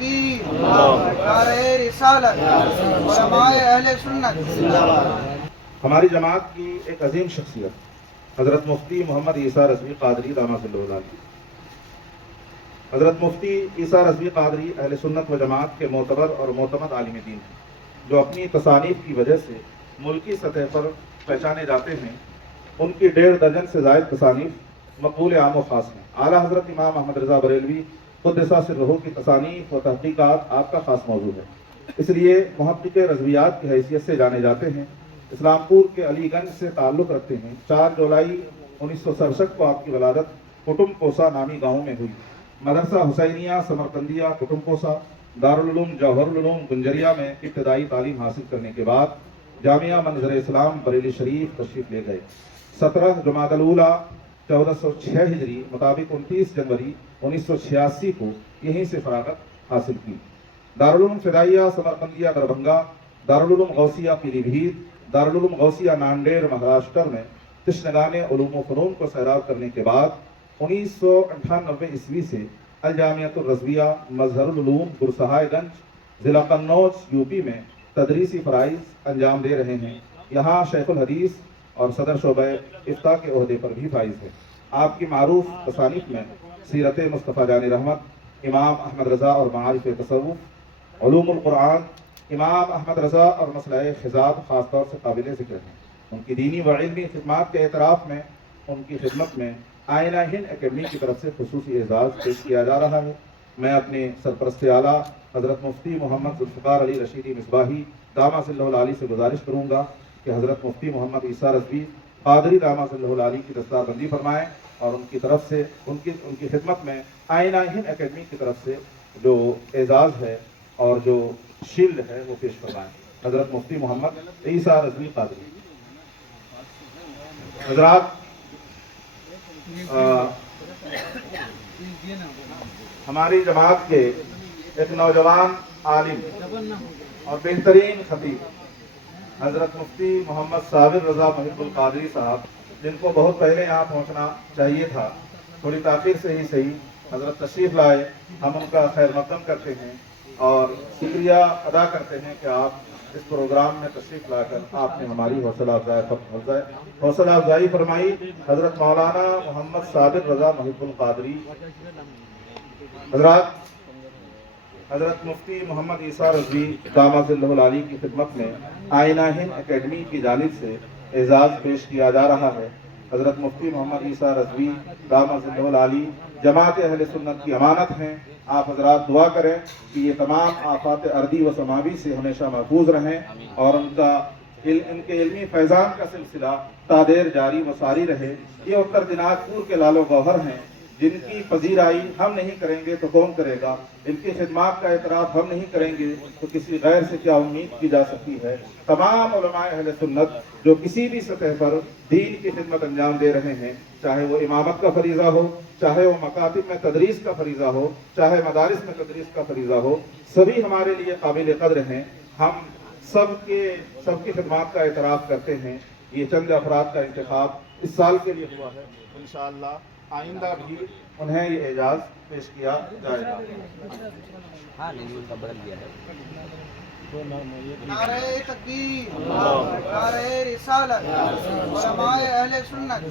تکبیر، نعرہ رسالت، علماء اہل سنت۔ ہماری جماعت کی ایک عظیم شخصیت حضرت مفتی محمد عیسیٰ رضوی قادری دامہ صلی اللہ علیہ۔ حضرت مفتی عیسیٰ رضوی قادری اہل سنت و جماعت کے معتبر اور معتمد عالم دین ہیں، جو اپنی تصانیف کی وجہ سے ملکی سطح پر پہچانے جاتے ہیں۔ ان کی 1.5 درجن سے زائد تصانیف مقبول عام و خاص ہیں۔ اعلیٰ حضرت امام احمد رضا بریلوی قدس سرہ کی تصانیف و تحقیقات آپ کا خاص موضوع ہے، اس لیے محقق رضویات کی حیثیت سے جانے جاتے ہیں۔ اسلام پور کے علی گنج سے تعلق رکھتے ہیں۔ 4 جولائی 1967 کو آپ کی ولادت کٹم کوسا نامی گاؤں میں ہوئی۔ مدرسہ حسینیہ سمرقندیہ کٹم کوسا، دارالعلوم جوہر العلوم گنجریہ میں ابتدائی تعلیم حاصل کرنے کے بعد جامعہ منظر اسلام بریلی شریف تشریف لے گئے۔ 17 جمادی الاولیٰ 1406 ہجری مطابق 29 جنوری 1986 کو یہیں سے فراغت حاصل کی۔ دارالعلوم فدائیہ سمرقندیہ دربھنگا، دارالعلوم غوثیہ پیلی بھیت، دارالعلوم غوثیہ ناندیڑ مہاراشٹر میں تشنگان علوم و فنون کو سیراب کرنے کے بعد 1998 عیسوی سے الجامعۃ الرضویہ مظہر العلوم برسہائے گنج ضلع قنوج یو پی میں تدریسی فرائض انجام دے رہے ہیں۔ یہاں شیخ الحدیث اور صدر شعبہ افتاء کے عہدے پر بھی فائز ہے۔ آپ کی معروف تصانیف میں سیرت مصطفیٰ جان رحمت، امام احمد رضا اور معارف تصوف، علوم القرآن، امام احمد رضا اور مسئلہ خضاب خاص طور سے قابل ذکر ہیں۔ ان کی دینی و علمی خدمات کے اعتراف میں ان کی خدمت میں آئینہ ہند اکیڈمی کی طرف سے خصوصی اعزاز پیش کیا جا رہا ہے۔ میں اپنے سرپرست اعلیٰ حضرت مفتی محمد ذوالفقار علی رشیدی مصباحی دامہ صلی اللہ علیہ سے گزارش کروں گا کہ حضرت مفتی محمد عیسیٰ رضوی قادری دامہ صلی اللہ علیہ کی دستار بندی فرمائیں اور ان کی طرف سے ان کی خدمت میں آئینہ ہند اکیڈمی کی طرف سے جو اعزاز ہے اور جو شیلڈ ہے وہ پیش فرمائیں۔ حضرت مفتی محمد عیسیٰ رضوی قادری۔ حضرات، ہماری جماعت کے ایک نوجوان عالم اور بہترین خطیب حضرت مفتی محمد صابر رضا محب القادری صاحب، جن کو بہت پہلے یہاں پہنچنا چاہیے تھا، تھوڑی تاخیر سے ہی صحیح حضرت تشریف لائے۔ ہم ان کا خیر مقدم کرتے ہیں اور شکریہ ادا کرتے ہیں کہ آپ اس پروگرام میں تشریف لا کر آپ نے ہماری حوصلہ افزائی فرمائی۔ حضرت مولانا محمد صابر رضا محب القادری۔ حضرات، حضرت مفتی محمد عیسیٰ رضوی دامہ صلی اللہ علیہ کی خدمت میں آئینہ ہند اکیڈمی کی جانب سے اعزاز پیش کیا جا رہا ہے۔ حضرت مفتی محمد عیسیٰ رضوی دامہ صلی اللہ علیہ جماعت اہل سنت کی امانت ہیں۔ آپ حضرات دعا کریں کہ یہ تمام آفات ارضی و سماوی سے ہمیشہ محفوظ رہیں اور ان کے علمی فیضان کا سلسلہ تادیر جاری و ساری رہے۔ یہ اتر دناج پور کے لال و گوہر ہیں، جن کی پذیرائی ہم نہیں کریں گے تو کون کرے گا؟ ان کی خدمات کا اعتراف ہم نہیں کریں گے تو کسی غیر سے کیا امید کی جا سکتی ہے؟ تمام علماء اہل سنت جو کسی بھی سطح پر دین کی خدمت انجام دے رہے ہیں، چاہے وہ امامت کا فریضہ ہو، چاہے وہ مکاتب میں تدریس کا فریضہ ہو، چاہے مدارس میں تدریس کا فریضہ ہو، سبھی ہمارے لیے قابل قدر ہیں۔ ہم سب کی خدمات کا اعتراف کرتے ہیں۔ یہ چند افراد کا انتخاب اس سال کے لیے ہوا ہے، انشاءاللہ آئندہ بھی انہیں یہ اعزاز پیش کیا جائے گا۔ نعرہ تکبیر، نعرہ رسالت، علماء اہل سنت۔